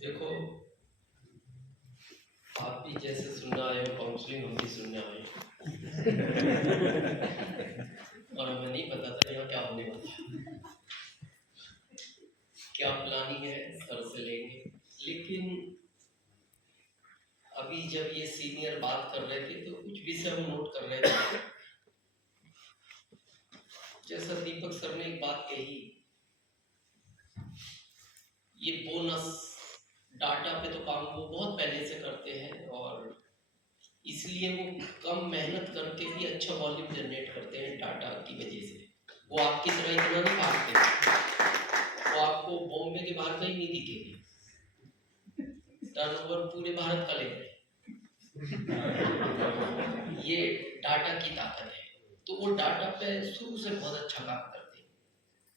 देखो, आप भी जैसे सुनने आए हो काउंसलिंग, हम भी सुनने आए हैं और हमें नहीं पता था यहाँ क्या होने वाला है, क्या प्लानिंग है, सर से लेंगे। लेकिन अभी जब ये सीनियर बात कर रहे थे तो कुछ विषय हम नोट कर रहे थे। जैसा दीपक सर ने एक बात कही, ये बोनस डाटा पे तो काम वो बहुत पहले से करते हैं और इसलिए वो कम मेहनत करके भी अच्छा वॉल्यूम जनरेट करते हैं डाटा की वजह से। वो आपकी तरह इतना नहीं भागते, वो आपको बॉम्बे के बाहर कहीं नहीं दिखेगी, टर्नओवर पूरे भारत का ले रहे हैं। ये डाटा की ताकत है, तो वो डाटा पे शुरू से बहुत अच्छा काम करते हैं,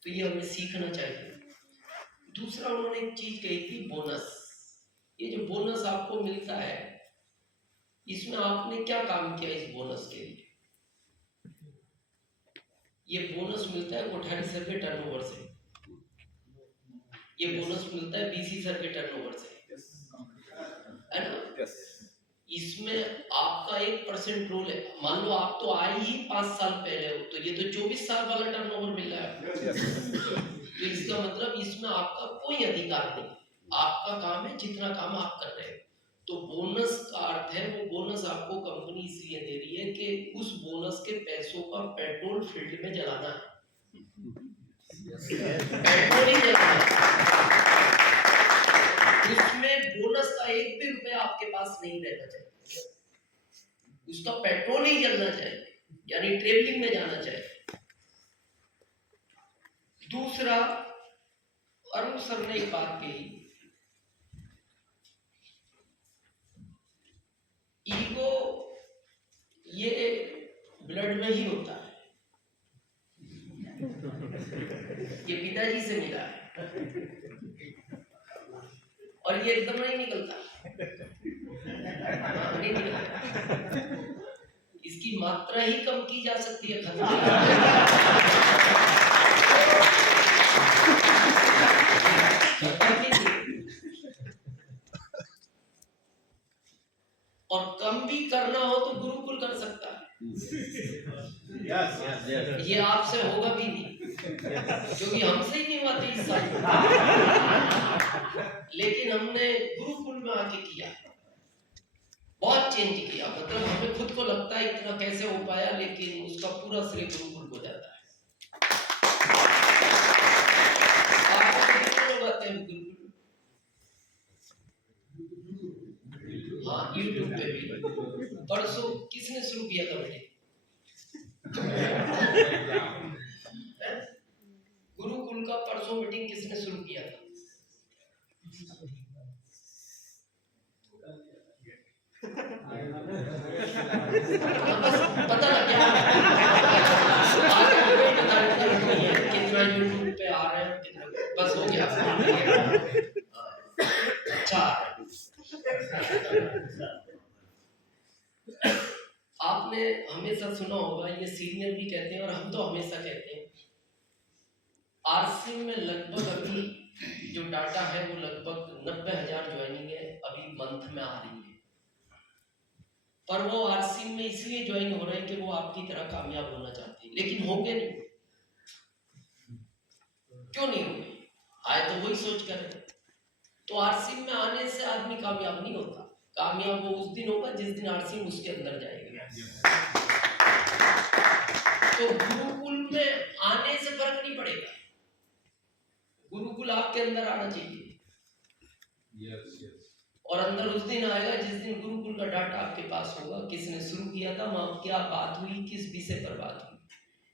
तो ये हमें सीखना चाहिए। दूसरा उन्होंने एक चीज कही थी, बोनस। ये जो बोनस आपको मिलता है, इसमें आपने क्या काम किया इस बोनस के लिए? ये बोनस मिलता है कोठारी सर के टर्नओवर से, ये बोनस मिलता है बीसी सर के टर्नओवर से, है ना? इसमें आपका 1% रोल है। मान लो आप तो आए ही 5 साल पहले हो, तो ये तो 24 साल वाला टर्नओवर मिल रहा है। तो इसका मतलब इसमें आपका कोई अधिकार नहीं, आपका काम है जितना काम आप कर रहे हो। तो बोनस का अर्थ है, वो बोनस आपको कंपनी इसलिए दे रही है कि उस बोनस के पैसों का पेट्रोल फील्ड में जलाना है, पेट्रोल ही जलाना है। उसमें बोनस का 1 भी रुपया आपके पास नहीं रहना चाहिए, उसका पेट्रोल ही जलना चाहिए, यानी ट्रेवलिंग में जाना चाहिए। दूसरा, अरुण सर ने एक बात कही, ईगो ये ब्लड में ही होता है, ये पिताजी से मिला है और ये एकदम नहीं निकलता, नहीं निकलता। इसकी मात्रा ही कम की जा सकती है, खत्म और कम भी करना हो तो गुरुकुल कर सकता है। ये आपसे होगा भी नहीं, क्योंकि हमसे ही नहीं हुआ 30 साल, लेकिन हमने गुरुकुल में आके किया, बहुत चेंज किया। मतलब हमें खुद को लगता है इतना कैसे हो पाया, लेकिन उसका पूरा श्रेय गुरुकुल को जाता है। आपको कितने लोग आते हैं गुरुकुल? हाँ, यूट्यूब पे भी। परसों किसने शुरू किया था मुझे? गुरुकुल का परसों मीटिंग किसने शुरू किया था? पता लग गया कितना यूट्यूब पे आ रहे हैं, कितना बस हो गया। अच्छा, आपने हमेशा सुना होगा, ये सीनियर भी कहते हैं और हम तो हमेशा कहते हैं, आरसीएम में लगभग अभी जो डाटा है वो लगभग 90,000 ज्वाइनिंग है अभी मंथ में आ रही है। पर वो आरसीएम में इसलिए ज्वाइन हो रहे हैं कि वो आपकी तरह कामयाब होना चाहते हैं, लेकिन होंगे नहीं। क्यों नहीं होंगे? आए तो वही सोच कर। तो आरसीएम में आने से आदमी कामयाब नहीं होता, कामयाब वो उस दिन होगा जिस दिन आरसीएम उसके अंदर जाएगा। तो गुरुकुल में आने से फर्क नहीं पड़ेगा, गुरुकुल आपके अंदर आना चाहिए। और अंदर उस दिन आएगा जिस दिन गुरुकुल का डाटा आपके पास होगा, किसने शुरू किया था, वहां क्या बात हुई, किस विषय पर बात हुई।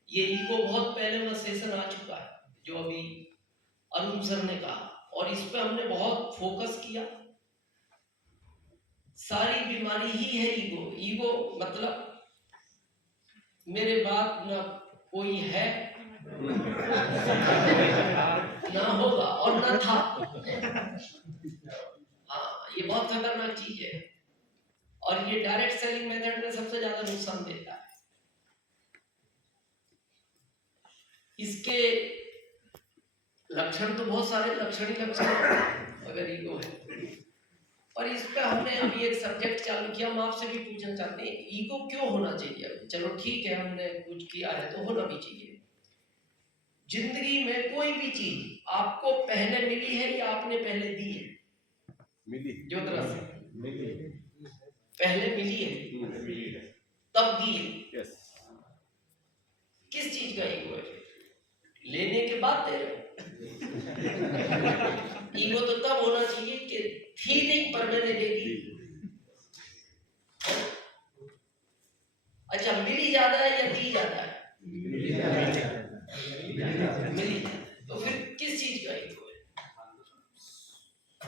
ये ईगो बहुत पहले में सेशन आ चुका है, जो अभी अरुण सर ने कहा, और इस पे हमने बहुत फोकस किया। सारी बीमारी ही है ईगो। ईगो मतलब मेरे बाद ना कोई है ना होगा और ना था। हाँ, ये बहुत खतरनाक चीज है और ये डायरेक्ट सेलिंग मेथड में सबसे ज्यादा नुकसान देता है। इसके लक्षण तो बहुत सारे लक्षण ही लक्षण हैं, अगर ईगो है। और इस पे हमने अभी एक सब्जेक्ट चालू किया, हम आपसे भी पूछना चाहते हैं ईगो क्यों होना चाहिए। चलो ठीक है, हमने कुछ किया है तो होना भी चाहिए। जिंदगी में कोई भी चीज आपको पहले मिली है या आपने पहले दी है? मिली। जो तरह से मिली। पहले मिली है तब दी है। किस चीज का ईगो है? लेने के बाद दे रहे हो। ईगो तो तब होना चाहिए कि थी नहीं पर मैंने ले ली। अच्छा, मिली ज्यादा है या दी ज्यादा है? मिली। तो फिर किस चीज का ईगो है?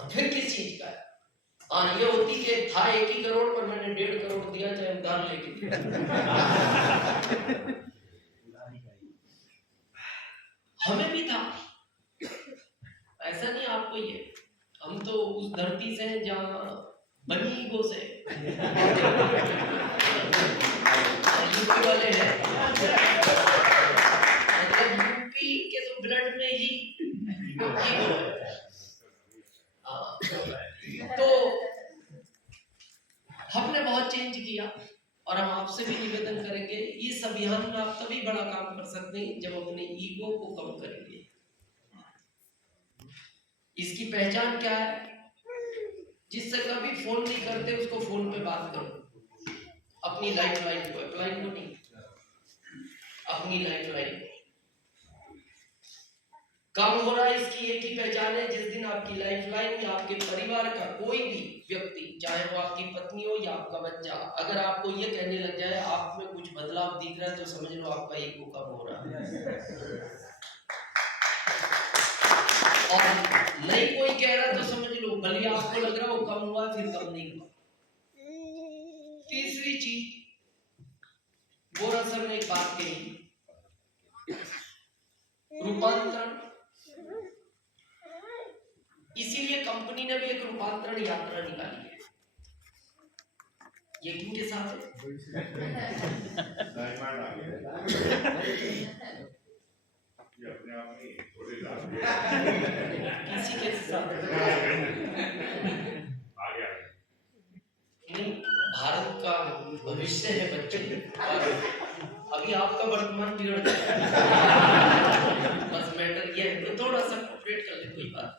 फिर किस चीज का है? हाँ, ये होती कि था 1 ही करोड़ पर मैंने 1.5 करोड़ दिया, चाहे उधार लेके दिया। हमें भी था, ऐसा नहीं आपको ही है। हम तो उस धरती से हैं जहाँ बनी ईगो से यूपी वाले हैं, मतलब यूपी के तो ब्लड में ही ईगो है। तो हमने बहुत चेंज किया और हम आपसे भी निवेदन करेंगे, इस अभियान में आप तभी बड़ा काम कर सकते हैं जब अपने ईगो को कम करेंगे। इसकी पहचान क्या है? जिससे कभी फोन नहीं करते उसको फोन पे बात करो, अपनी लाइफ लाइन को, अपलाइन को नहीं, अपनी लाइफ लाइन को। कम हो रहा है इसकी एक ही पहचान है, जिस दिन आपकी लाइफ लाइन या आपके परिवार का कोई भी व्यक्ति, चाहे वो आपकी पत्नी हो या आपका बच्चा, अगर आपको ये कहने लग जाए आप में कुछ बदलाव दिख रहा है, तो समझ लो आपका ईगो कम हो रहा है। और नहीं कोई कह रहा तो समझ लो भले आपको लग रहा वो कम हुआ, फिर कम नहीं हुआ। तीसरी चीज, बोरा सर ने एक बात कही, रूपांतरण। इसीलिए कंपनी ने भी एक रूपांतरण यात्रा निकाली है। ये किनके साथ है? किसी के साथ नहीं, भारत का भविष्य है बच्चे, और अभी आपका वर्तमान बिगड़ जाएगा। बस मैटर ये है, तो थोड़ा सा कोऑपरेट कर ले, कोई बात।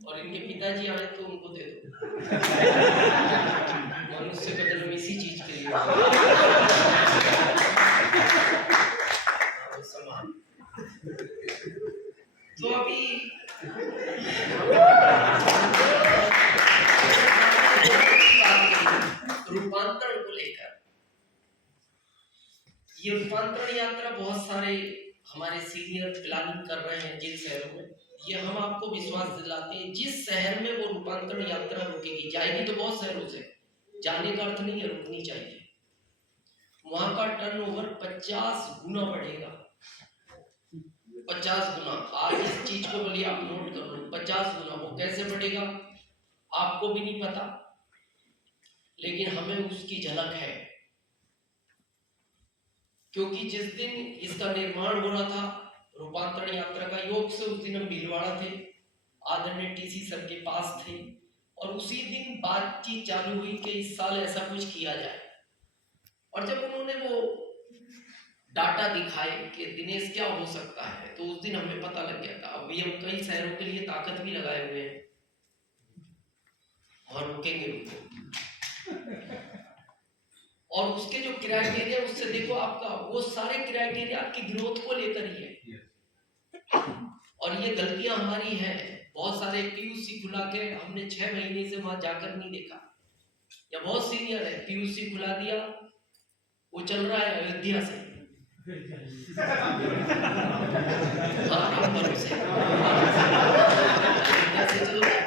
और इनके पिताजी आए तो उनको दे दो, मनुष्य का जन्म इसी चीज के लिए समान। तो अभी रूपांतरण को लेकर, ये रूपांतरण यात्रा बहुत सारे हमारे सीनियर प्लानिंग कर रहे हैं जिन शहरों में। ये हम आपको विश्वास दिलाते हैं, जिस शहर में वो रूपांतरण यात्रा रुकेगी, जाएगी तो बहुत शहरों से, जाने का अर्थ नहीं है रुकनी चाहिए। वहां का टर्नओवर 50 गुना बढ़ेगा, 50 गुना। आज इस चीज को बोलिए आप नोट कर लो, 50 गुना। वो कैसे बढ़ेगा आपको भी नहीं पता, लेकिन हमें उसकी झलक है। क्योंकि जिस दिन इसका निर्माण हो रहा था रूपांतरण यात्रा का, योग से उस दिन हम भीलवाड़ा थे, आदरणीय टीसी सर के पास थे, और उसी दिन बातचीत चालू हुई कि इस साल ऐसा कुछ किया जाए। और जब उन्होंने वो डाटा दिखाए कि दिनेश क्या हो सकता है, तो उस दिन हमें पता लग गया था। अभी हम कई शहरों के लिए ताकत भी लगाए हुए हैं, और रुकेंगे उनको। और उसके जो क्राइटेरिया, उससे देखो आपका वो सारे क्राइटेरिया आपकी ग्रोथ को लेकर ही है। और ये गलतियां हमारी हैं, बहुत सारे पीयूसी खुला के हमने 6 महीने से वहां जाकर नहीं देखा, या बहुत सीनियर है पीयूसी खुला दिया, वो चल रहा है अयोध्या से। अयोध्या से चल रहा है,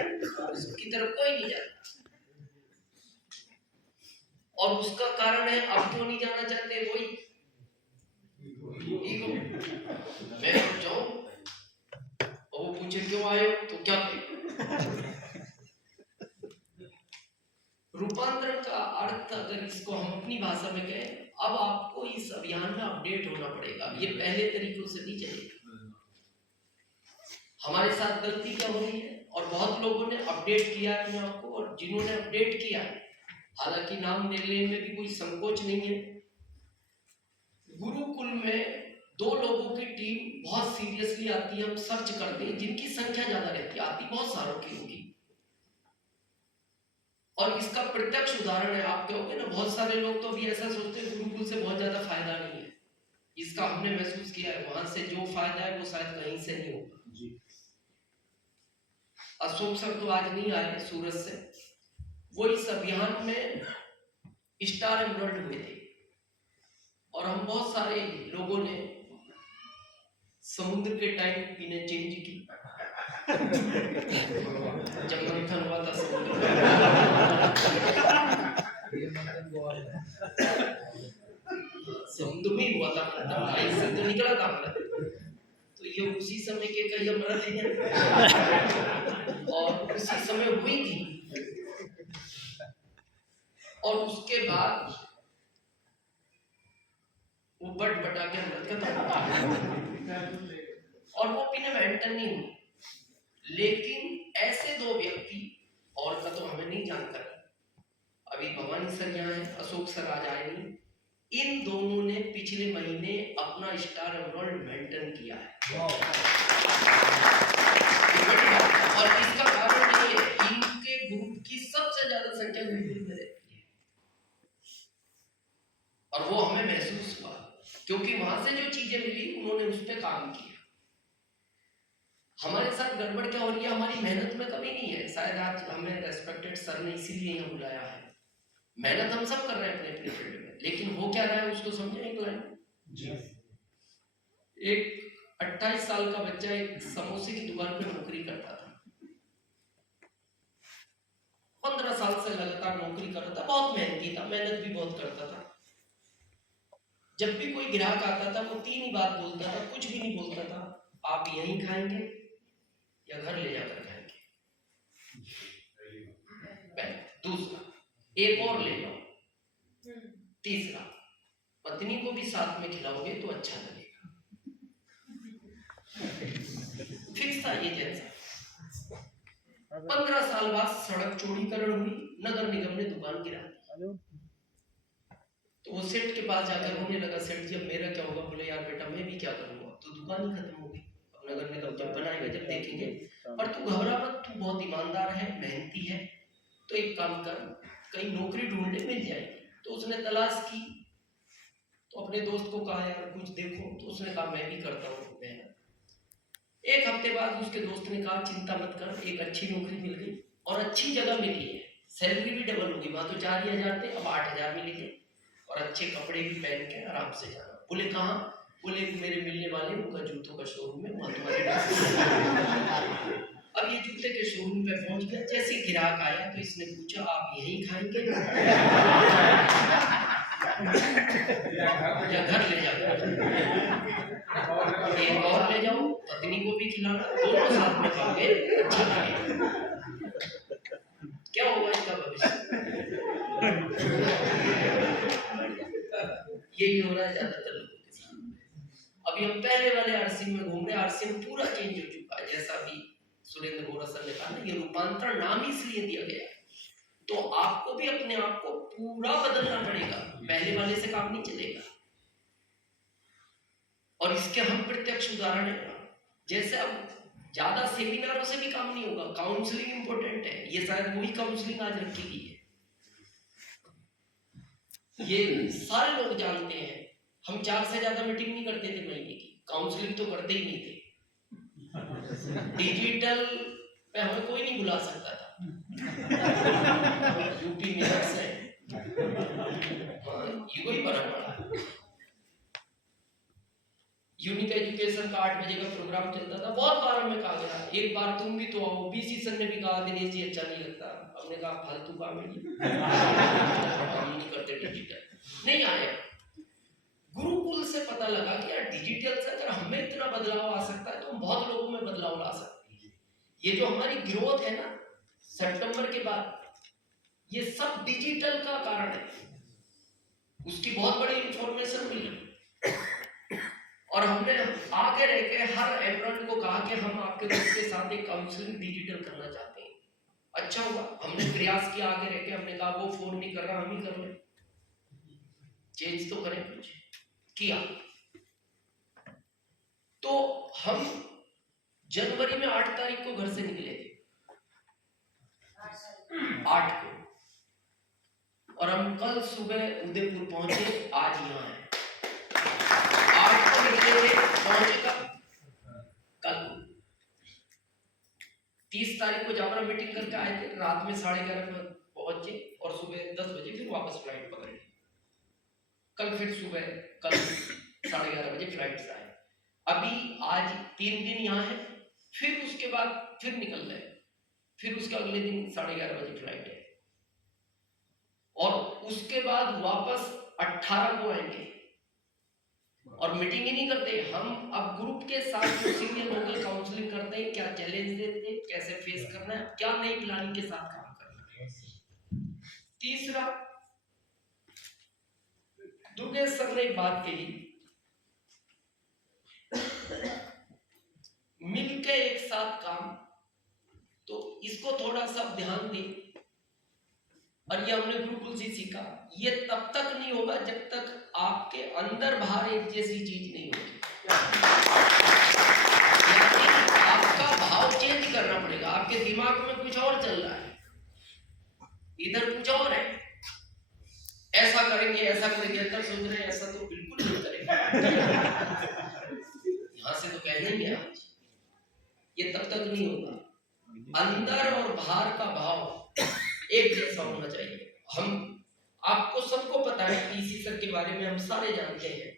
उसकी तरफ कोई नहीं जाता। और उसका कारण है अब क्यों नहीं जाना चाहते, वही ईगो। मैं जाऊं और वो पूछे क्यों आए हो, तो क्या कहें। रूपांतरण का अर्थ अगर इसको हम अपनी भाषा में कहें, अब आपको इस अभियान में अपडेट होना पड़ेगा। ये पहले तरीकों से नहीं चलेगा। हमारे साथ गलती क्या हो रही है, और बहुत लोगों ने अपडेट किया अपने आप को, और जिन्होंने अपडेट किया, हालांकि नाम लेने में भी कोई संकोच नहीं है, गुरुकुल में 2 लोगों की टीम बहुत सीरियसली आती है। हम सर्च करते हैं, जिनकी संख्या ज्यादा रहती है, आती बहुत सारों की होगी, और इसका प्रत्यक्ष उदाहरण है। आप कहोगे ना, बहुत सारे लोग तो अभी ऐसा सोचते हैं गुरुकुल से बहुत ज्यादा फायदा नहीं है। इसका हमने महसूस किया है, वहां से जो फायदा है वो शायद कहीं से नहीं होगा। अशोक सर तो आज नहीं आए सूरत से, वो इस अभियान में स्टार एमरल्ड हुए थे, और हम बहुत सारे लोगों ने समुद्र के टाइम पीने चेंज की जब मंथन हुआ था समुद्र में हुआ था मंथन, भाई से तो निकला था हमारा, तो ये उसी समय के कई अमृत हैं और उसी समय हुई थी। और उसके बाद वो बट बटा के अमृत खत्म, और वो पीने मेंटेन नहीं हुई। लेकिन ऐसे 2 व्यक्ति, और का तो हमें नहीं जानकारी, अभी भवानी सर यहाँ है, अशोक सर आज आए नहीं, इन दोनों ने पिछले महीने अपना स्टार एमरल्ड मेंटेन किया है। और इसका कारण ये है, इनके ग्रुप की सबसे ज्यादा संख्या गुरुकुल में रहती है, और वो हमें महसूस हुआ, क्योंकि वहां से जो चीजें मिली उन्होंने उस पर काम किया। हमारे साथ गड़बड़ क्या हो रही है, हमारी मेहनत में कमी नहीं है। शायद आज हमें रेस्पेक्टेड सर ने इसीलिए यहाँ बुलाया है। मेहनत हम सब कर रहे हैं अपने अपने फील्ड में, लेकिन हो क्या रहा है उसको समझे एक लाइन जी। एक 28 साल का बच्चा एक समोसे की दुकान पे नौकरी करता था, 15 साल से लगातार नौकरी कर रहा था, बहुत मेहनती था, मेहनत भी बहुत करता था। जब भी कोई ग्राहक आता था वो 3 ही बात बोलता था, कुछ भी नहीं बोलता था, आप यहीं खाएंगे या घर ले जाकर खाएंगे। दूसरा, एक और ले लो। तीसरा, पत्नी को भी साथ में खिलाओगे तो अच्छा लगेगा। फिक्स था ये जैसा। 15 साल बाद सड़क चौड़ीकरण हुई, नगर निगम ने दुकान गिरा दी, तो वो सेठ के पास जाकर रोने लगा, सेठ जी अब मेरा क्या होगा? बोले यार बेटा मैं भी क्या करूंगा, तो दुकान ही खत्म हो गई। अब नगर निगम जब बनाएगा जब देखेंगे, पर तू घबरा मत, तू बहुत ईमानदार है, मेहनती है, तो एक काम कर, कहीं नौकरी ढूंढने मिल जाएगी। तो उसने तलाश की, तो अपने दोस्त को कहा यार कुछ देखो, तो उसने कहा मैं भी करता हूँ मेहनत। 1 हफ्ते बाद उसके दोस्त ने कहा चिंता मत कर, एक अच्छी नौकरी मिल गई और अच्छी जगह मिली है, सैलरी भी डबल होगी, वहां तो 4 ही हजार थे, अब 8,000 मिलेंगे, और अच्छे कपड़े भी पहन के आराम से जाना। बोले कहाँ? बोले मेरे मिलने वाले उनका जूतों का शोरूम है, वहां तुम्हारे अब ये जूते के शोरूम पे पहुंच गया, जैसे ग्राहक आया तो इसने पूछा आप यहीं खाएंगे या घर ले जाकर? एक और ले जाओ, पत्नी को भी खिलाना, दोनों साथ में खाओगे, अच्छा लगेगा। क्या होगा इसका भविष्य? यही हो रहा है ज्यादातर लोगों के साथ। अभी हम पहले वाले आरसीएम में घूम रहे हैं, आरसीएम पूरा चेंज हो चुका है। जैसा भी सुरेंद्र बोरा सर ने कहा ना, ये रूपांतरण नाम इसलिए दिया गया है, तो आपको भी अपने आप को पूरा बदलना पड़ेगा, पहले वाले से काम नहीं चलेगा। और इसके हम प्रत्यक्ष उदाहरण है। जैसे अब ज्यादा सेमिनारों से भी काम नहीं होगा, काउंसलिंग इंपॉर्टेंट है, ये शायद वही काउंसलिंग आज रखी गई है, ये सारे लोग जानते हैं। हम 4 से ज्यादा मीटिंग नहीं करते थे महीने की, काउंसलिंग तो करते ही नहीं थे। डिजिटल पे हमें कोई नहीं बुला सकता था, यूपी मिनट्स है, ये कोई बना पड़ा। यूनिक एजुकेशन का 8 बजे का प्रोग्राम चलता था, बहुत बार हमें कहा गया, एक बार तुम भी तो आओ। बीसी सर ने भी कहा दिनेश जी अच्छा नहीं लगता, हमने कहा फालतू काम है, हम नहीं करते डिजिटल, नहीं आया। गुरुकुल से पता लगा कि यार डिजिटल से अगर हमें इतना बदलाव आ सकता है तो हम बहुत लोगों में बदलाव ला सकते हैं। ये जो हमारी ग्रोथ है ना सितंबर के बाद, ये सब डिजिटल का कारण है। उसकी बहुत बड़ी इंफॉर्मेशन मिली, और हमने आगे रह के हर एम्प्लॉय को कहा कि हम आपके ग्रुप के साथ एक काउंसलिंग डिजिटल करना चाहते हैं। अच्छा हुआ, हमने प्रयास किया आगे रह के, हमने कहा वो फोन नहीं कर रहा, हम ही कर ले, चेंज तो करें, कुछ किया। तो हम जनवरी में 8 तारीख को घर से निकले थे, 8 को, और हम कल सुबह उदयपुर पहुंचे, आज यहाँ है। 8 को निकले थे, पहुंचे कल 30 तारीख को जावरा मीटिंग करके आए थे, रात में 11:30 बजे पहुंचे और सुबह 10 बजे फिर वापस फ्लाइट पकड़े। कल फिर सुबह कल 11:30 बजे फ्लाइट से आए। अभी आज 3 दिन यहाँ है, फिर उसके बाद फिर निकल गए, फिर उसके अगले दिन 11:30 बजे फ्लाइट है, और उसके बाद वापस 18 को आएंगे। और मीटिंग ही नहीं करते हम, अब ग्रुप के साथ जो सीनियर लोकल काउंसलिंग करते हैं, क्या चैलेंज देते हैं, कैसे फेस करना है, क्या नई प्लानिंग के साथ काम करना है। तीसरा, दुर्गेश सर ने एक बात कही, मिलके एक साथ काम, तो इसको थोड़ा सा ध्यान दें। और ये हमने गुरुकुल से सीखा, ये तब तक नहीं होगा जब तक आपके अंदर बाहर एक जैसी चीज नहीं होगी। आपका भाव चेंज करना पड़ेगा, आपके दिमाग में कुछ और चल रहा है, इधर कुछ और है, ऐसा करेंगे ऐसा करेंगे, अंदर सोच रहे हैं ऐसा तो बिल्कुल नहीं करेंगे, यहां से तो कहने ही गया, ये तब तक नहीं होगा। अंदर और बाहर का भाव एक जैसा होना चाहिए। हम आपको सबको पता है, पीसी सर के बारे में हम सारे जानते हैं,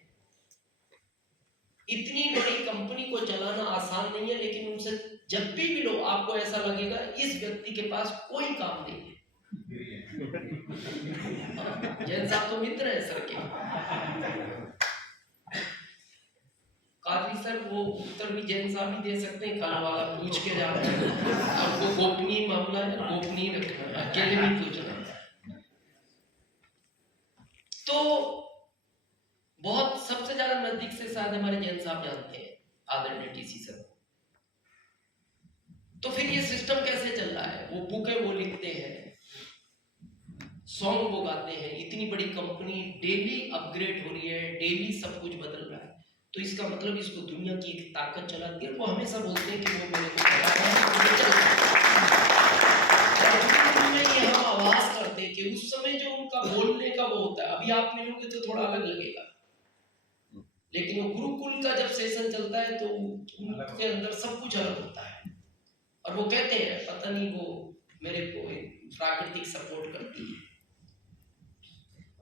इतनी बड़ी कंपनी को चलाना आसान नहीं है, लेकिन उनसे जब भी मिलो आपको ऐसा लगेगा इस व्यक्ति के पास कोई काम नहीं है। जैन साहब तो मित्र है सर के, काफी सर वो उत्तर भी जैन साहब ही दे सकते हैं, कल वाला पूछ के जाना है, आपको गोपनीय मामला है, गोपनीय रखना है, अकेले भी पूछना है। तो बहुत सबसे ज्यादा नजदीक से शायद हमारे जैन साहब जानते हैं आदरणीय टीसी सर। तो फिर ये सिस्टम कैसे चल रहा है, वो बुकें वो लिखते हैं, सॉन्ग वो गाते हैं, इतनी बड़ी कंपनी डेली अपग्रेड हो रही है, डेली सब कुछ बदल रहा है, तो इसका मतलब इसको दुनिया की एक ताकत चलाती है। वो हमेशा बोलते हैं कि वो मेरे को हम आवाज करते हैं कि उस समय जो उनका बोलने का वो होता है, अभी आप मिलोगे तो थोड़ा अलग लगेगा, लेकिन वो गुरुकुल का जब सेशन चलता है तो उनके अंदर सब कुछ अलग होता है। और वो कहते हैं पता नहीं वो मेरे को प्राकृतिक सपोर्ट करती है।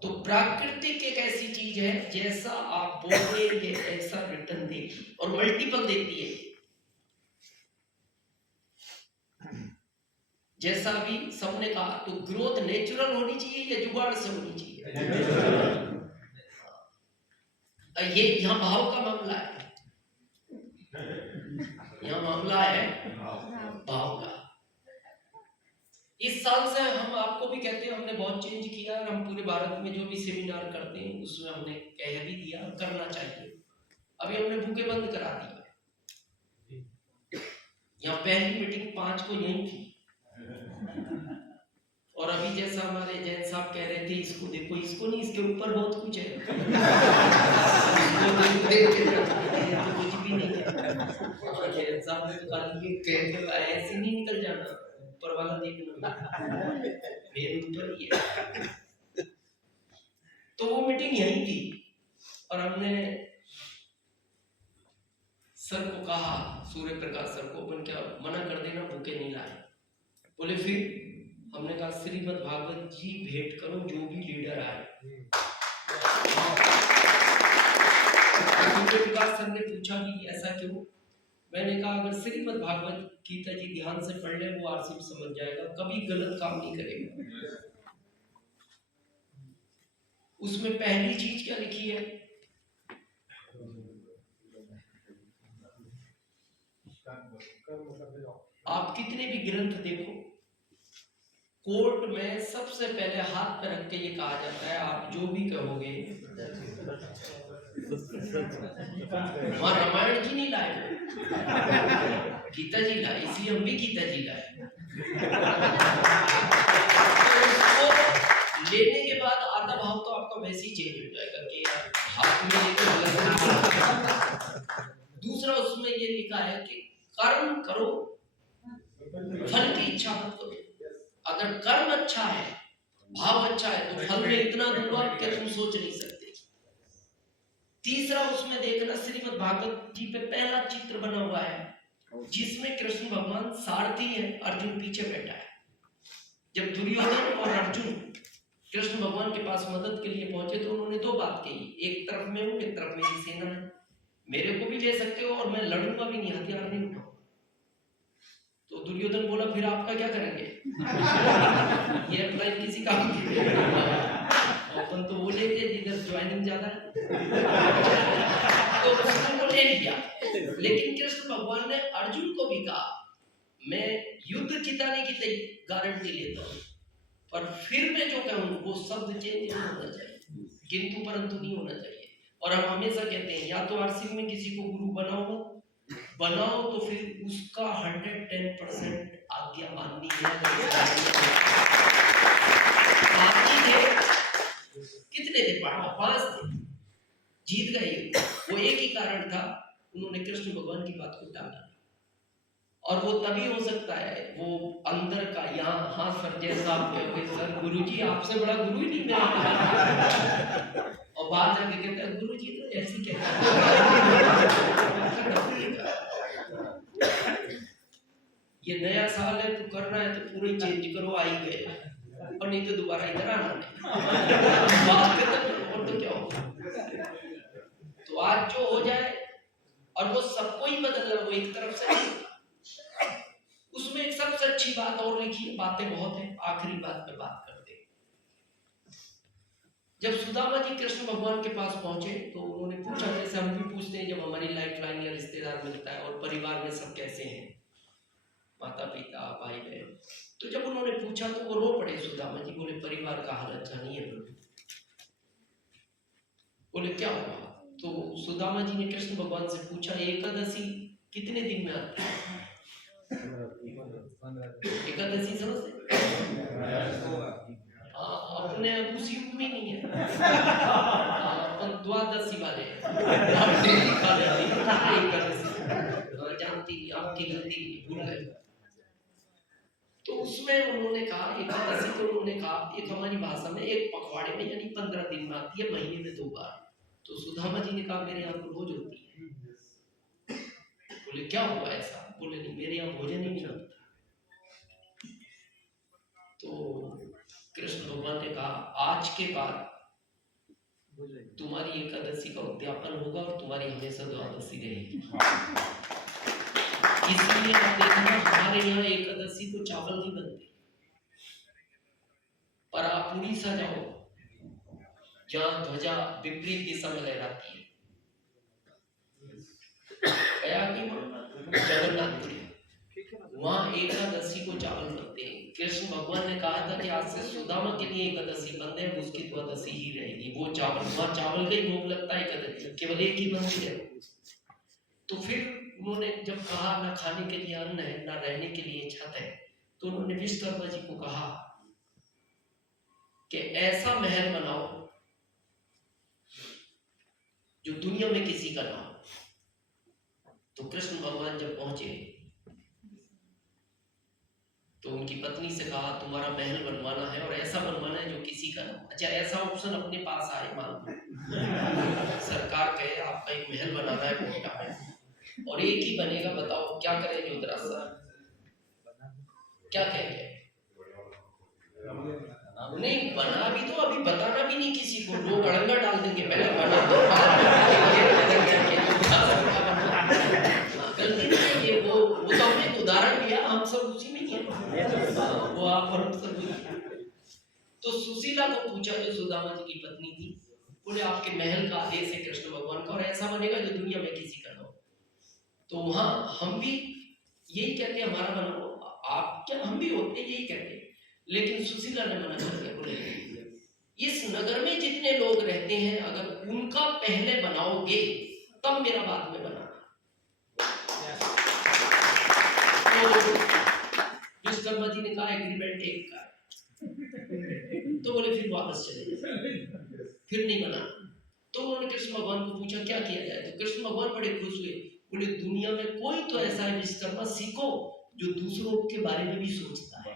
तो प्राकृतिक एक ऐसी चीज है, जैसा आप बोलोगे ये ऐसा रिटर्न देगी, और मल्टीपल देती है। जैसा भी सबने कहा, तो ग्रोथ नेचुरल होनी चाहिए या जुगाड़ से होनी चाहिए। ये यहाँ भाव का मामला है, यहाँ मामला है भाव का। इस साल से हम आपको भी कहते हैं, हमने बहुत चेंज किया, और हम पूरे भारत में जो भी सेमिनार करते हैं उसमें हमने कह भी दिया करना चाहिए। अभी हमने बुके बंद करा दी, यहाँ पहली मीटिंग 5 को यही थी, और अभी जैसा हमारे जैन साहब कह रहे थे, इसको देखो, इसको नहीं, इसके ऊपर बहुत कुछ है, तो कुछ भी नहीं है। जैन साहब ने कहा ऐसे नहीं निकल जाना, ऊपर वाला देखना, मेरे ऊपर ही है। तो वो मीटिंग यही थी, और हमने सर को कहा, सूर्य प्रकाश सर को, अपन क्या मना कर देना, बुके नहीं लाए। बोले फिर हमने कहा श्रीमद् भागवत जी भेंट करो जो भी लीडर आए। सूर्य प्रकाश सर ने पूछा कि ऐसा क्यों? मैंने कहा अगर श्रीमद् भागवत गीता जी ध्यान से पढ़ ले, वो आसिफ समझ जाएगा, कभी गलत काम नहीं करेगा। उसमें पहली चीज क्या लिखी है? आप कितने भी ग्रंथ देखो, कोर्ट में सबसे पहले हाथ पे रख के ये कहा जाता है, आप जो भी कहोगे वहां रामायण जी नहीं लाए, गीता जी लाए, इसलिए हम भी गीता जी लाए। तो लेने के बाद आधा भाव तो आपका वैसे ही चेंज हो जाएगा कि यार हाथ में लेकर दूसरा उसमें ये लिखा है कि कर्म करो, फल की इच्छा मत करो। अगर कर्म अच्छा है, भाव अच्छा है, तो फल में इतना दूंगा कि तुम सोच नहीं सकते। तीसरा उसमें देखना, श्रीमद् भागवत जी पे पहला चित्र बना हुआ है जिसमें कृष्ण भगवान सारथी है, अर्जुन पीछे बैठा है। जब दुर्योधन और अर्जुन कृष्ण भगवान के पास मदद के लिए पहुंचे तो उन्होंने दो बात कही, एक तरफ मैं हूं, एक तरफ मेरी सेना है, मेरे को भी ले सकते हो और मैं लड़ूंगा भी नहीं, हथियार नहीं उठाऊंगा। तो दुर्योधन बोला फिर आपका क्या करेंगे? ये अप्लाई किसी काम की अपन तो वो लेते जिधर ज्वाइनिंग ज्यादा है। तो उसने वो ले लिया। लेकिन कृष्ण भगवान ने अर्जुन को भी कहा मैं युद्ध जिताने की गारंटी लेता हूँ, पर फिर मैं जो कहूँ वो शब्द चेंज नहीं होना चाहिए, किंतु परंतु नहीं होना चाहिए। और हम हमेशा कहते हैं या तो आरसी में किसी को गुरु बनाओ तो फिर उसका 110% आज्ञा माननी है। कितने थे? 5 थे, जीत गए। वो एक ही कारण था, उन्होंने कृष्ण भगवान की बात को टाला। और वो तभी हो सकता है, वो अंदर का यहाँ हाँ सर जैसा सर गुरुजी आपसे बड़ा गुरु ही नहीं मिला। और बाहर जाके कहता है गुरुजी तो ऐसी कहता है। ये नया साल है तो कर रहा है तो पूरे चेंज करो, आ ही गए, और नहीं तो दोबारा इधर आना नहीं। बात खत्म, और तो क्या होगा। तो आज जो हो जाए, और वो सबको ही बदल रहा, वो एक तरफ से नहीं। उसमें एक सबसे अच्छी बात और लिखी है, बातें बहुत है, आखिरी बात पे बात करते हैं। जब सुदामा जी कृष्ण भगवान के पास पहुंचे तो उन्होंने पूछा, जैसे हम भी पूछते हैं जब हमारी लाइफ लाइन या रिश्तेदार मिलता है और परिवार में सब कैसे हैं, माता पिता भाई बहन। तो जब उन्होंने पूछा तो वो रो पड़े सुदामा जी, बोले परिवार का हाल अच्छा नहीं है प्रभु। बोले क्या हुआ? तो सुदामा जी ने कृष्ण भगवान से पूछा एकादशी कितने दिन में आती है? एकादशी समझते? अपने उसी युग में नहीं है, अपन द्वादशी वाले जानती, आपकी गलती, भूल गए। तो उसमें उन्होंने कहा एकादशी, तो उन्होंने कहा एक हमारी भाषा में एक पखवाड़े में यानी 15 दिन में आती है, महीने में 2 बार। तो सुदामा जी ने कहा मेरे यहाँ तो रोज होती है। बोले क्या हुआ ऐसा? बोले नहीं मेरे यहाँ भोजन ही नहीं होता। तो कृष्ण भगवान ने कहा आज के बाद तुम्हारी एकादशी का उद्यापन होगा और तुम्हारी हमेशा द्वादशी रहेगी। इसलिए आप देखना हमारे यहाँ एकादशी को चावल नहीं बनते, पर आप उड़ीसा जाओ जहाँ ध्वजा विपरीत दिशा में लहराती है, जगन्नाथपुरी, वहाँ एकादशी को चावल बनते हैं। कृष्ण भगवान ने कहा था कि आज से सुदामा के लिए एकादशी बंद है, उसकी द्वादशी ही रहेगी। वो चावल, वहाँ चावल का ही भोग लगता है एकादशी, केवल एक ही मंदिर है। तो फिर उन्होंने जब कहा ना खाने के लिए अन्न है ना रहने के लिए छत है, तो उन्होंने विश्वकर्मा जी को कहा कि ऐसा महल बनाओ जो दुनिया में किसी का ना हो। तो कृष्ण भगवान जब पहुंचे तो उनकी पत्नी से कहा तुम्हारा महल बनवाना है और ऐसा बनवाना है जो किसी का ना हो। अच्छा ऐसा ऑप्शन अपने पास आए, मान सरकार कहे आपका एक महल बनाना है कोटा में और एक ही बनेगा, बताओ क्या करें जोधराज सर? क्या कहेंगे? नहीं बना भी तो अभी बताना भी नहीं किसी को, लोग अड़ंगा डाल देंगे, पहले बना दो गलती नहीं है ये, वो तो हमने उदाहरण दिया, हम सब उसी में ही वो आप और सब। तो सुशीला को पूछा जो सुदामा जी की पत्नी थी, बोले आपके महल का आदेश है कृष्ण भगवान का और ऐसा बनेगा जो दुनिया में किसी का ना हो। तो वहां हम भी यही कहते हैं हमारा बनाओ, आप क्या हम भी होते यही कहते हैं, लेकिन सुशीला ने मना कर दिया, बोले इस नगर में जितने लोग रहते हैं, अगर उनका पहले बनाओगे तब मेरा बाद में बनाना। तो विश्वकर्मा जी ने कहा एग्रीमेंट एक का, तो बोले फिर वापस चले जाओ, फिर नहीं बना। तो उन्होंने कृष्ण भगवान को पूछा क्या किया जाए, तो कृष्ण भगवान बड़े खुश हुए, बोले दुनिया में कोई तो ऐसा है विश्वकर्मा, सीखो जो दूसरों के बारे में भी सोचता है,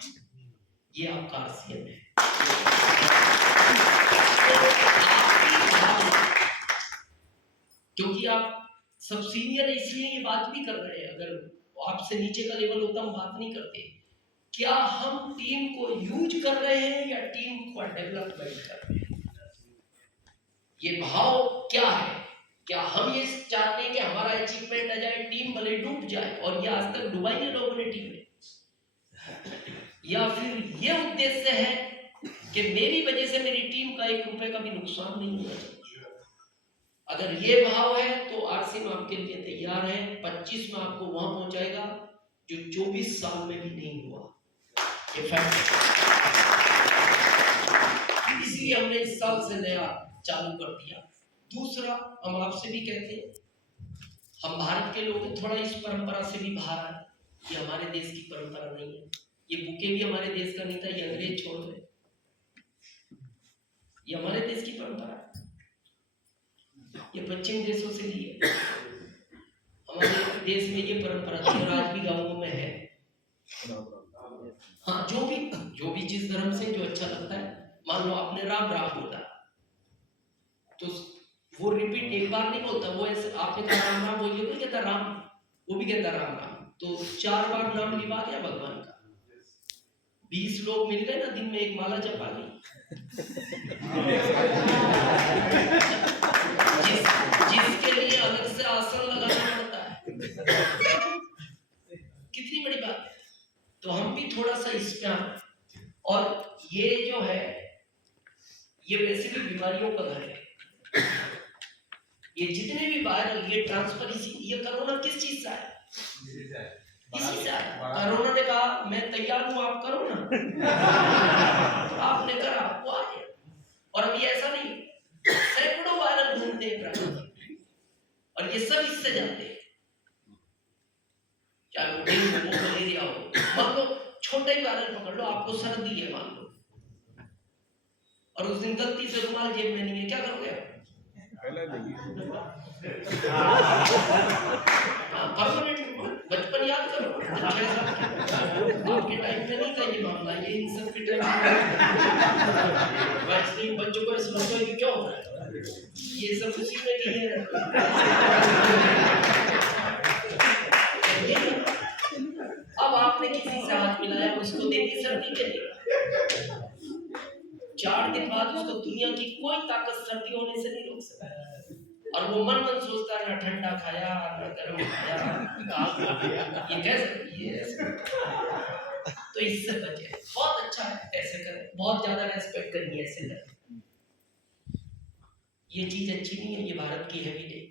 ये आपका आरसीएम है। क्योंकि आप सब सीनियर है इसलिए ये बात भी कर रहे हैं, अगर आपसे नीचे का लेवल होता हम बात नहीं करते। क्या हम टीम को यूज कर रहे हैं या टीम को डेवलपमेंट कर रहे हैं? ये भाव क्या है? क्या हम ये चाहते हैं कि हमारा अचीवमेंट आ जाए, टीम भले डूब जाए, और ये आज तक डुबाई है लोगों ने टीम में, या फिर ये उद्देश्य है कि मेरी वजह से मेरी टीम का 1 रुपए का भी नुकसान नहीं होना चाहिए? अगर ये भाव है तो आरसीएम आपके लिए तैयार है। 25 में आपको वहां पहुंचाएगा जो 24 साल में भी नहीं हुआ। ये फैक्ट, इसलिए हमने इस साल से नया चालू कर दिया। दूसरा, हम आपसे भी कहते हैं, हम भारत के लोग थोड़ा इस परंपरा से भी बाहर आए। ये हमारे देश की परंपरा नहीं है, ये बुके भी हमारे देश का नहीं था, ये अंग्रेज छोड़ गए, ये हमारे देश की परंपरा है, ये पश्चिम देशों से ली है। हमारे देश में ये परंपरा थी और आज भी गांवों में है। हाँ, जो भी जिस धर्म से जो अच्छा लगता है, मान लो आपने राम राम बोला तो वो रिपीट एक बार नहीं बोलता, वो ऐसे आपने कहा राम राम बोलिए, कोई कहता राम, वो भी कहता राम राम, तो 4 बार नाम लिवा गया भगवान का। 20 लोग मिल गए ना, दिन में एक माला जपा गई। जिसके लिए अलग से आसन लगाना पड़ता है, कितनी बड़ी बात है। तो हम भी थोड़ा सा इस पे आए, और ये जो है ये वैसे भी बीमारियों का घर है। ये जितने भी वायरल, ये ट्रांसफर, ये कोरोना किस चीज से आया? इसी से आया। कोरोना ने कहा मैं तैयार हूं, आप करो ना। तो आपने करा, वो आ गया। और अब ये ऐसा नहीं, सैकड़ों वायरल घूमते हैं और ये सब इससे जाते हैं, चाहे वो डेंगू हो, मलेरिया हो। मान लो छोटा ही वायरल पकड़ लो, आपको सर्दी है मान लो, और उस दिन गलती से रुमाल जेब में नहीं है, क्या करोगे? परमानेंट। बचपन याद करो, आपके टाइम में नहीं था ये मामला, ये इन सब के टाइम वैक्सीन बच्चों को समझो कि क्या हो रहा है, ये सब उसी में नहीं है। अब आपने किसी से हाथ मिलाया, उसको देखी सर्दी के लिए 4 दिन बाद उसको दुनिया की कोई ताकत सर्दी होने से नहीं रोक सकता, और वो मन मन सोचता है ना ठंडा खाया ना गर्म खाया, ये कैसे ये तो इससे बचे। बहुत अच्छा है, ऐसे करें, बहुत ज्यादा रेस्पेक्ट करिए, ऐसे करें। ये चीज अच्छी नहीं है, ये भारत की है भी नहीं।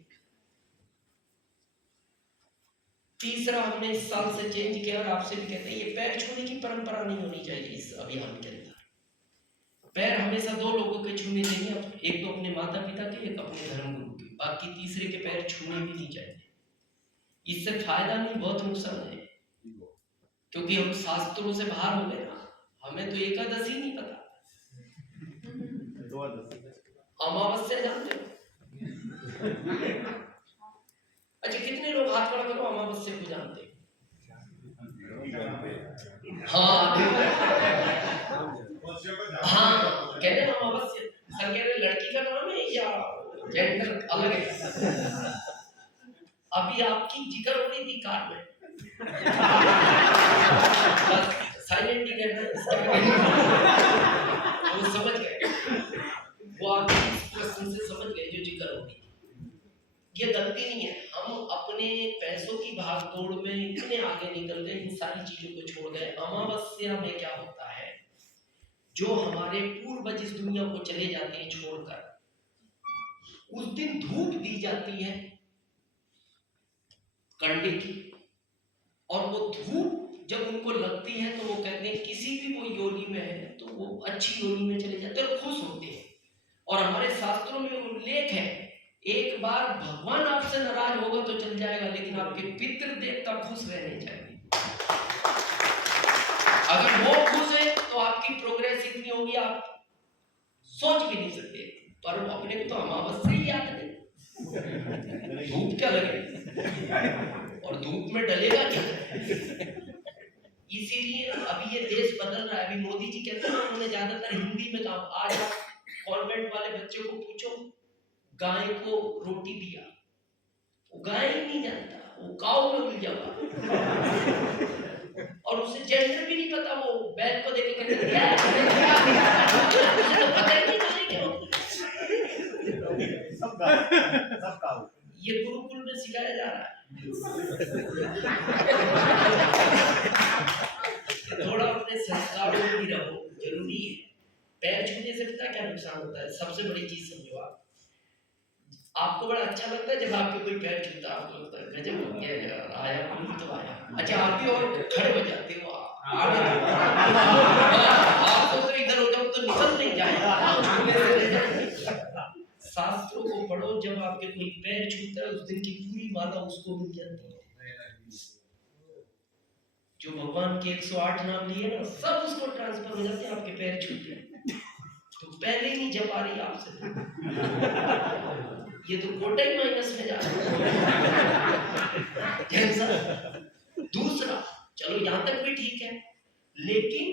तीसरा, हमने इस साल से चेंज किया और आपसे भी कहते हैं, ये पैर छूने की परंपरा नहीं होनी चाहिए इस अभियान के अंदर। पैर हमेशा 2 लोगों के छूने चाहिए, एक तो अपने माता पिता के, एक अपने धर्मगुरु के, बाकी तीसरे के पैर छूने भी नहीं चाहिए। इससे फायदा नहीं, बहुत नुकसान है, क्योंकि हम शास्त्रों से बाहर हो गए ना, हमें तो एकादशी नहीं पता, अमावस्या जानते हो? अच्छा, कितने लोग हाथ खड़ा करो अमावस्या को जानते? हाँ हाँ, कह रहे अमावस्या, सर कह रहे लड़की का नाम है या जेंडर अलग है? अभी आपकी जिक्र हो रही थी कार में, साइलेंट ही कहना, वो समझ गए, वो आपकी क्वेश्चन से समझ गए जो जिक्र हो रही थी। ये गलती नहीं है, हम अपने पैसों की भागदौड़ में इतने आगे निकल गए, इन सारी चीजों को छोड़ गए। अमावस्या में क्या होता है, जो हमारे पूर्वज इस दुनिया को चले जाते हैं छोड़कर, उस दिन धूप दी जाती है कंडे की, और वो धूप जब उनको लगती है तो वो कहते हैं किसी भी कोई योनि में है तो वो अच्छी योनि में चले जाते हैं और खुश होते हैं। और हमारे शास्त्रों में उल्लेख है, एक बार भगवान आपसे नाराज होगा तो चल जाएगा, लेकिन आपके पितृ देवता खुश रहने चाहिए। अगर वो खुश है तो आपकी प्रोग्रेस इतनी होगी आप सोच भी नहीं सकते। पर अपने को तो अमावस्या ही याद नहीं, धूप क्या लगे और धूप में डलेगा क्या। इसीलिए अभी ये देश बदल रहा है। अभी मोदी जी कहते हैं उन्होंने ज्यादातर हिंदी में कहा। आज आप कॉन्वेंट वाले बच्चों को पूछो, गाय को रोटी दिया, वो गाय ही नहीं जानता, वो काऊ में उलझा हुआ और उसे जेंडर भी नहीं पता। वो बैल को देख के कहते क्या उसे तो पता ही नहीं क्या। सब काऊ ये गुरुकुल में सिखाया जा रहा है। थोड़ा अपने संस्कारों में भी रहो, जरूरी है। पैर छूने से पता क्या नुकसान होता है? सबसे बड़ी चीज समझो आप। आपको बड़ा अच्छा लगता है जब आपके कोई पैर छूता है, आपको लगता है गजब हो गया यार, आया कोई तो आया। अच्छा आप भी और खड़े हो जाते हो, आप तो इधर हो जाओ तो निकल नहीं जाएगा। शास्त्रों को पढ़ो, जब आपके कोई पैर छूता है उस दिन की पूरी माला उसको मिल जाती है। जो भगवान के 108 नाम लिए ना, सब उसको ट्रांसफर हो जाते हैं आपके पैर छूते हैं। तो पहले ही नहीं जप आ रही आपसे, ये तो कोटा ही माइनस में जा रहा। दूसरा, चलो यहां तक भी ठीक है, लेकिन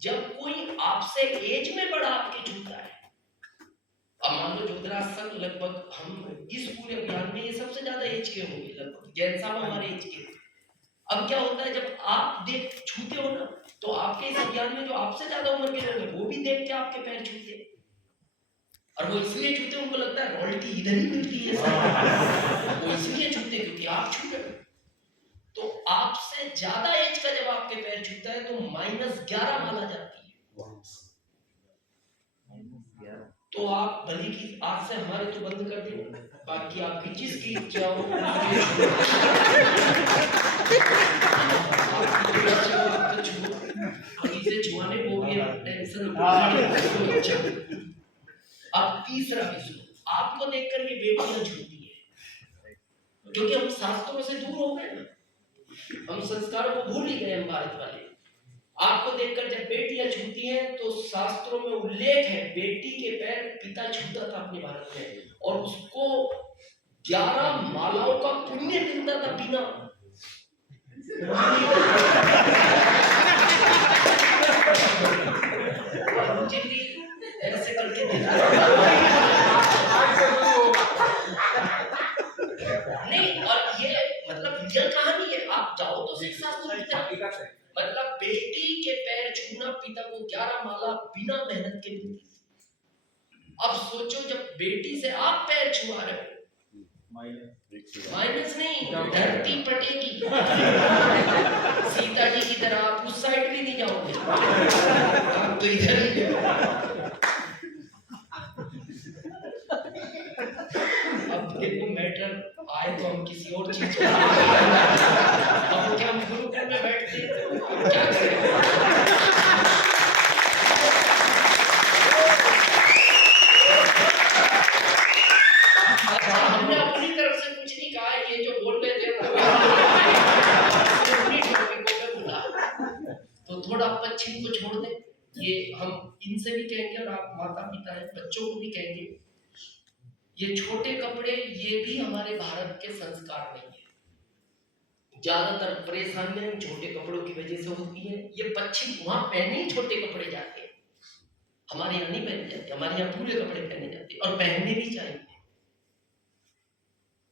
जब कोई आपसे एज में बड़ा आपके छूता है, अब मान लो ज्योतिरासन लगभग हम इस पूरे अभियान में ये सबसे ज्यादा एज के होंगे, लगभग जैन साहब हमारे एज के। अब क्या होता है जब आप देख छूते हो ना, तो आपके इस अभियान में जो आपसे ज्यादा उम्र के लोग हैं वो भी देख के आपके पैर छूते हैं। और वो इसलिए छूते, उनको लगता है रॉयल्टी इधर ही मिलती है, वो इसलिए छूते क्योंकि आप छूटे। तो आपसे ज्यादा एज का जब आपके पैर छूता है तो -11 माना जाती है। तो आप भली की आज से हमारे तो बंद कर दें, बाकी आपकी जिसकी इच्छा हो छुआने को भी टेंशन। अब तीसरा भी सुनो, आपको देखकर ये बेटियां छूती है क्योंकि हम शास्त्रों से दूर हो गए ना, हम संस्कारों को भूल ही गए हम भारत वाले। आपको देखकर जब बेटियां छूती हैं तो शास्त्रों में उल्लेख है, बेटी के पैर पिता छूता था अपने भारत में और उसको 11 मालाओं का पुण्य मिलता था बिना। मुझे भी ऐसे करके नहीं, और ये मतलब रियल कहानी है, आप जाओ तो सिख शास्त्रों की तरफ। मतलब बेटी के पैर छूना पिता को 11 माला बिना मेहनत के मिलती। अब सोचो जब बेटी से आप पैर छुआ रहे हो, माइनस नहीं, धरती पटेगी। सीता जी की तरह आप उस साइड भी नहीं जाओगे, आप तो इधर ही। अब देखो मैटर आए तो हम किसी और चीज को, अब क्या हम गुरुकुल में बैठते क्या करें? हमने अपनी तरफ से कुछ नहीं कहा, ये जो बोल रहे थे तो थोड़ा पश्चिम को छोड़ दे। ये हम इनसे भी कहेंगे और आप माता पिता हैं, बच्चों को भी कहेंगे, ये छोटे कपड़े ये भी हमारे भारत के संस्कार नहीं है। ज्यादातर परेशानियां छोटे कपड़ों की वजह से होती है। ये पश्चिम वहां पहने ही छोटे कपड़े जाते हैं, हमारे यहाँ नहीं पहने जाते, हमारे यहाँ पूरे कपड़े पहने जाते हैं और पहनने भी चाहिए।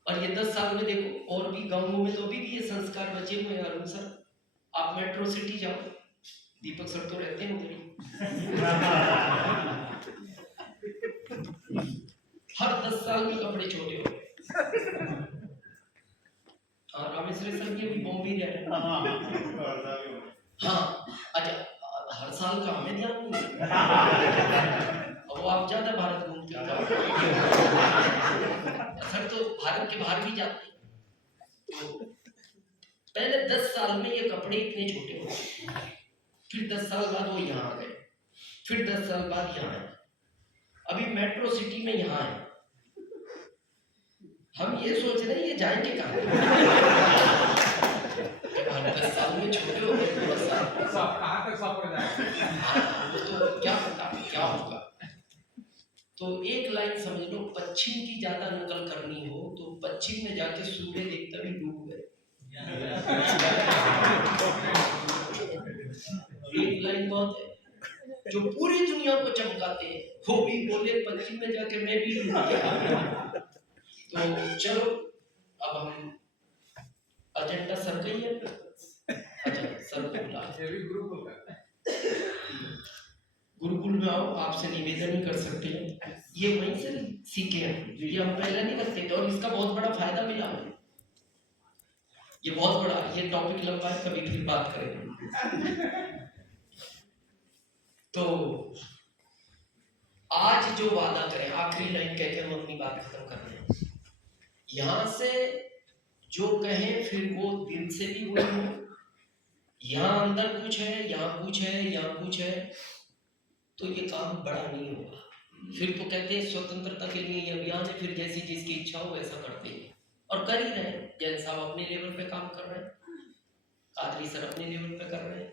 और ये 10 साल में देखो और भी गांवों में तो अभी भी ये संस्कार बचे हुए हैं। अरुण सर, आप मेट्रो सिटी जाओ, दीपक सर तो रहते हैं उधर ही, हर 10 साल में कपड़े छोटे हो गए। हाँ, रामेश्वर सर भी अभी बॉम्बे रह रहे हैं। हाँ, अच्छा, हर साल का हमें ध्यान नहीं, अब वो आप ज्यादा भारत घूमते हो। सर तो भारत के बाहर भी जाते हैं, पहले 10 साल में ये कपड़े इतने छोटे हो गए, फिर 10 साल बाद वो यहाँ आ गए, फिर 10 साल बाद यहाँ आए, अभी मेट्रो सिटी में यहाँ है। हम ये सोच रहे हैं ये जाएंगे कहाँ? 10 साल में छोटे हो गए, कहाँ तक सफर जाएगा? तो क्या पता क्या होगा। तो एक लाइन समझ लो, पश्चिम की ज्यादा नकल करनी हो तो पश्चिम में जाके सूर्य देखता भी डूब गए। एक लाइन बहुत है, जो पूरी दुनिया को चमकाते हैं वो भी बोले पश्चिम में जाके मैं भी डूब गया। तो चलो अब हम एजेंडा सर का ही है। अच्छा सर को बुला, गुरुकुल में आओ, आपसे निवेदन ही कर सकते हैं, ये वहीं से सीखे हैं, ये हम पहले नहीं करते थे और इसका बहुत बड़ा फायदा मिला हमें। ये बहुत बड़ा, ये टॉपिक लंबा है, कभी फिर बात करेंगे। तो आज जो वादा करें, आखिरी लाइन कहकर हम अपनी बात खत्म कर रहे हैं। यहां से जो कहें फिर वो दिल से भी वही हो, यहाँ अंदर कुछ है, यहाँ कुछ है, यहाँ कुछ है, तो ये काम बड़ा नहीं होगा। फिर तो कहते हैं स्वतंत्रता के लिए ये अभियान है, फिर जैसी जिसकी इच्छा हो वैसा करते हैं और कर ही रहे हैं। जैन साहब अपने लेवल पे काम कर रहे हैं, कादरी सर अपने लेवल पे कर रहे हैं,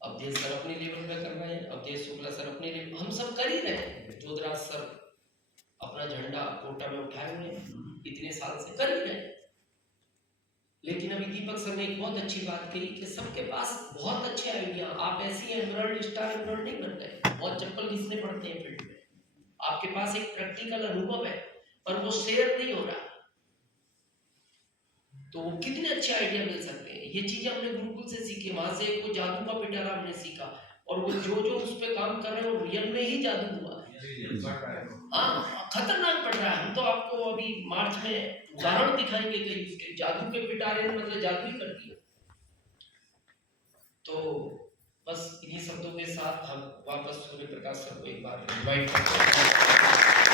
अवधेश सर अपने लेवल पे कर रहे हैं, अवधेश शुक्ला सर अपने लेवल, हम सब कर ही रहे हैं। जोधराज सर अपना झंडा कोटा में उठाए हुए हैं, इतने साल से कर ही रहे हैं। लेकिन अभी दीपक सर ने एक बहुत अच्छी बात कही कि सबके पास बहुत अच्छे आइडिया, आप ऐसी एमरल्ड स्टार एमरल्ड नहीं बन गए, बहुत चप्पल घिसने पड़ते हैं फील्ड में, आपके पास एक प्रैक्टिकल अनुभव है और वो शेयर नहीं हो रहा, तो कितने अच्छे आइडिया मिल सकते हैं। ये चीजें हमने गुरुकुल से सीखी, वहां से एक वो जादू का पिटारा हमने सीखा और वो जो उस पे काम कर रहे हैं वो रियल में ही जादू हुआ है। हाँ खतरनाक पड़ रहा है। हम तो आपको अभी मार्च में उदाहरण दिखाएंगे कई उसके जादू के पिटारे ने मतलब जादू ही कर दिया। तो बस इन्हीं शब्दों के साथ हम वापस सूर्य प्रकाश सर को एक बार इनवाइट करते हैं।